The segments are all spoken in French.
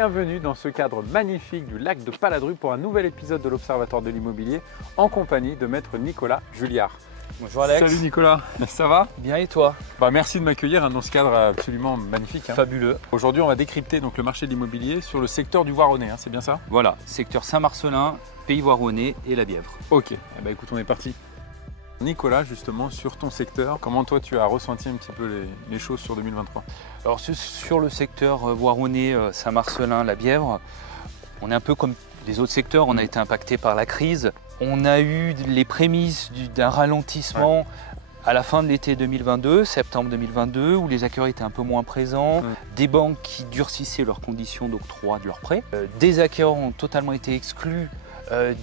bienvenue dans ce cadre magnifique du lac de Paladru pour un nouvel épisode de l'Observatoire de l'immobilier en compagnie de maître Nicolas Julliard. Bonjour Alex. Salut Nicolas, ça va? Bien et toi? Merci de m'accueillir dans ce cadre absolument magnifique. Fabuleux. Aujourd'hui on va décrypter donc, le marché de l'immobilier sur le secteur du Voironnais, c'est bien ça? Voilà, secteur Saint-Marcellin, Pays Voironnais et la Bièvre. Ok, écoute on est parti. Nicolas, justement, sur ton secteur, comment toi tu as ressenti un petit peu les choses sur 2023? Alors sur le secteur Voironnais, Saint-Marcellin, la Bièvre, on est un peu comme les autres secteurs, on a été impacté par la crise. On a eu les prémices d'un ralentissement à la fin de l'été 2022, septembre 2022, où les acquéreurs étaient un peu moins présents, des banques qui durcissaient leurs conditions d'octroi de leurs prêts, des acquéreurs ont totalement été exclus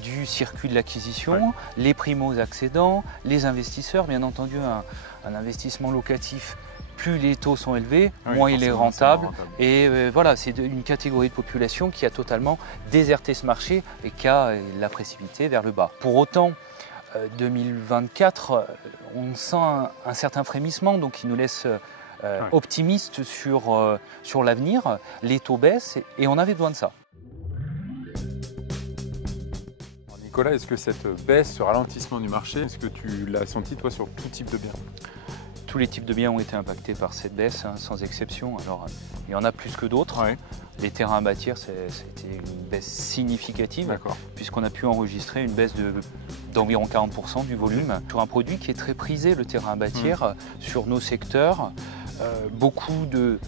du circuit de l'acquisition, les primo-accédants, les investisseurs, bien entendu un investissement locatif, plus les taux sont élevés, moins il est rentable. Et voilà, c'est une catégorie de population qui a totalement déserté ce marché et qui a la précipité vers le bas. Pour autant, 2024, on sent un certain frémissement, donc il nous laisse optimistes sur l'avenir. Les taux baissent et on avait besoin de ça. Nicolas, est-ce que cette baisse, ce ralentissement du marché, est-ce que tu l'as senti toi sur tout type de biens? Tous les types de biens ont été impactés par cette baisse, sans exception. Alors, il y en a plus que d'autres. Les terrains à bâtir, c'était une baisse significative, puisqu'on a pu enregistrer une baisse d'environ 40% du volume sur un produit qui est très prisé, le terrain à bâtir, sur nos secteurs. Beaucoup de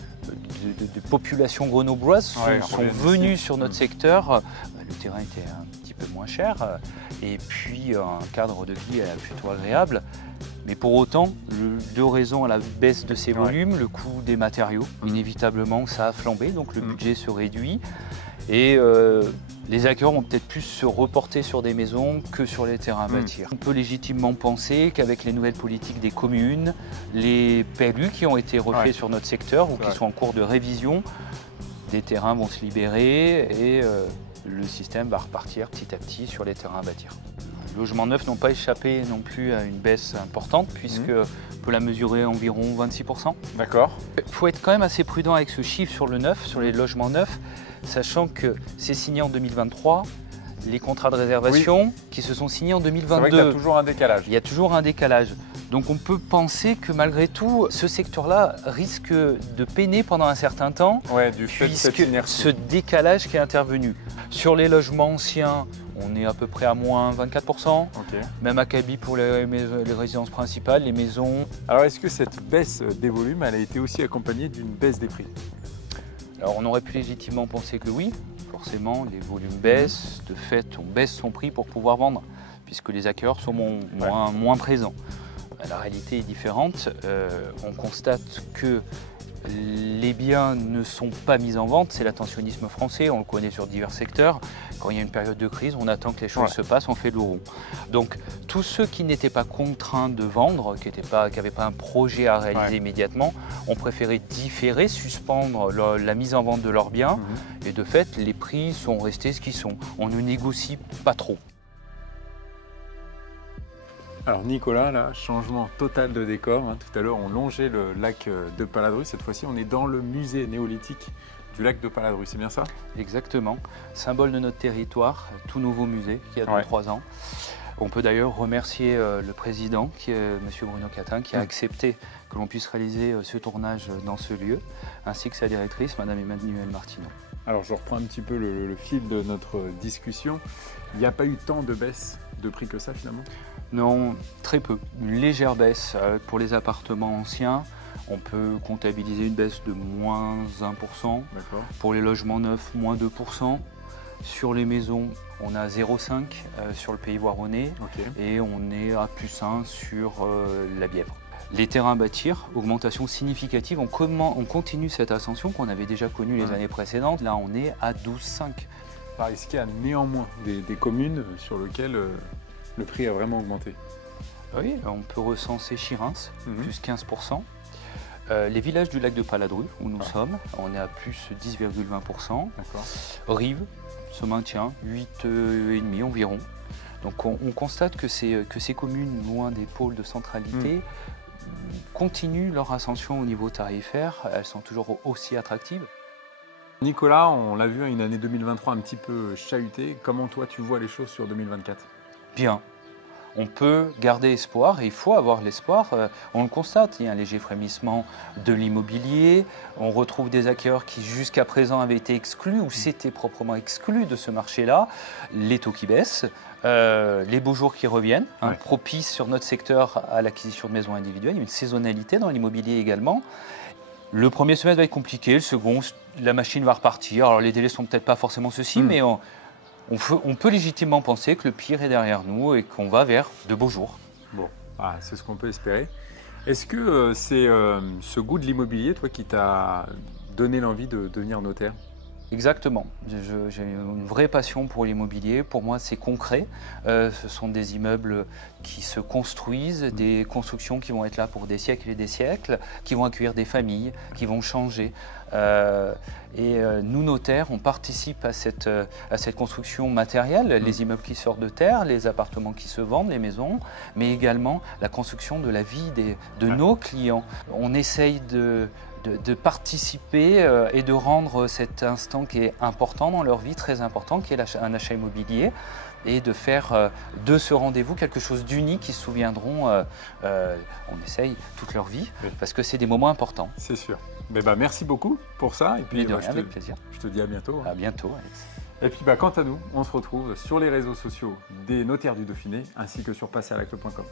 populations grenobloises sont venues sur notre secteur. Le terrain était un petit peu moins cher et puis un cadre de vie plutôt agréable. Mais pour autant, deux raisons à la baisse de ces volumes, le coût des matériaux, inévitablement ça a flambé, donc le budget se réduit. Et les acquéreurs vont peut-être plus se reporter sur des maisons que sur les terrains à bâtir. On peut légitimement penser qu'avec les nouvelles politiques des communes, les PLU qui ont été refaits sur notre secteur ou qui sont en cours de révision, des terrains vont se libérer et le système va repartir petit à petit sur les terrains à bâtir. Les logements neufs n'ont pas échappé non plus à une baisse importante puisque on peut la mesurer environ 26%. D'accord. Il faut être quand même assez prudent avec ce chiffre sur le neuf, sur les logements neufs, sachant que c'est signé en 2023, les contrats de réservation qui se sont signés en 2022. C'est vrai qu'il y a toujours un décalage. Il y a toujours un décalage. Donc on peut penser que malgré tout, ce secteur-là risque de peiner pendant un certain temps, du fait de cette inertie. ce décalage qui est intervenu. Sur les logements anciens, on est à peu près à moins 24%, même acabit pour les résidences principales, les maisons. Alors est-ce que cette baisse des volumes, elle a été aussi accompagnée d'une baisse des prix? Alors on aurait pu légitimement penser que oui, forcément les volumes baissent, de fait on baisse son prix pour pouvoir vendre, puisque les acquéreurs sont moins présents. La réalité est différente, on constate que les biens ne sont pas mis en vente, c'est l'attentionnisme français, on le connaît sur divers secteurs. Quand il y a une période de crise, on attend que les choses se passent, on fait le rond. Donc tous ceux qui n'étaient pas contraints de vendre, qui n'avaient pas un projet à réaliser immédiatement, ont préféré différer, suspendre la mise en vente de leurs biens. Et de fait, les prix sont restés ce qu'ils sont. On ne négocie pas trop. Alors Nicolas, là, changement total de décor. Tout à l'heure, on longeait le lac de Paladru. Cette fois-ci, on est dans le musée néolithique du lac de Paladru. C'est bien ça? Exactement. Symbole de notre territoire, tout nouveau musée qui a 2-3 ans. On peut d'ailleurs remercier le président, qui est M. Bruno Catin, qui a accepté que l'on puisse réaliser ce tournage dans ce lieu, ainsi que sa directrice, Mme Emmanuelle Martineau. Alors je reprends un petit peu le fil de notre discussion. Il n'y a pas eu tant de baisse de prix que ça finalement? Non, très peu. Une légère baisse pour les appartements anciens. On peut comptabiliser une baisse de moins 1%. Pour les logements neufs, moins 2%. Sur les maisons, on a 0,5 sur le Pays Voironnais et on est à plus 1 sur la Bièvre. Les terrains à bâtir, augmentation significative. On continue cette ascension qu'on avait déjà connue les années précédentes. Là, on est à 12,5. Est-ce qu'il y a néanmoins des communes sur lesquelles le prix a vraiment augmenté? Oui, on peut recenser Chirins, plus 15%. Les villages du lac de Paladru, où nous sommes, on est à plus 10,20%. Rives se maintient, 8,5 environ. Donc on constate que ces communes, loin des pôles de centralité, continuent leur ascension au niveau tarifaire. Elles sont toujours aussi attractives. Nicolas, on l'a vu, une année 2023 un petit peu chahutée. Comment toi tu vois les choses sur 2024? Bien. On peut garder espoir et il faut avoir l'espoir. On le constate, il y a un léger frémissement de l'immobilier. On retrouve des acquéreurs qui jusqu'à présent avaient été exclus ou s'étaient proprement exclus de ce marché-là. Les taux qui baissent, les beaux jours qui reviennent, propices sur notre secteur à l'acquisition de maisons individuelles. Il y a une saisonnalité dans l'immobilier également. Le premier semestre va être compliqué, le second, la machine va repartir. Alors les délais sont peut-être pas forcément ceux-ci, mais on peut légitimement penser que le pire est derrière nous et qu'on va vers de beaux jours. Bon, c'est ce qu'on peut espérer. Est-ce que c'est ce goût de l'immobilier, toi, qui t'a donné l'envie de devenir notaire? Exactement. J'ai une vraie passion pour l'immobilier. Pour moi, c'est concret. Ce sont des immeubles qui se construisent, des constructions qui vont être là pour des siècles et des siècles, qui vont accueillir des familles, qui vont changer. Nous, notaires, on participe à cette construction matérielle, les immeubles qui sortent de terre, les appartements qui se vendent, les maisons, mais également la construction de la vie de nos clients. On essaye de participer et de rendre cet instant qui est important dans leur vie, très important, qui est un achat immobilier, et de faire de ce rendez-vous quelque chose d'unique qu'ils se souviendront, on essaye toute leur vie, parce que c'est des moments importants. C'est sûr. Mais merci beaucoup pour ça. Et puis, avec plaisir. Je te dis à bientôt. À bientôt, Alex. Et puis, quant à nous, on se retrouve sur les réseaux sociaux des notaires du Dauphiné, ainsi que sur passerlac.com.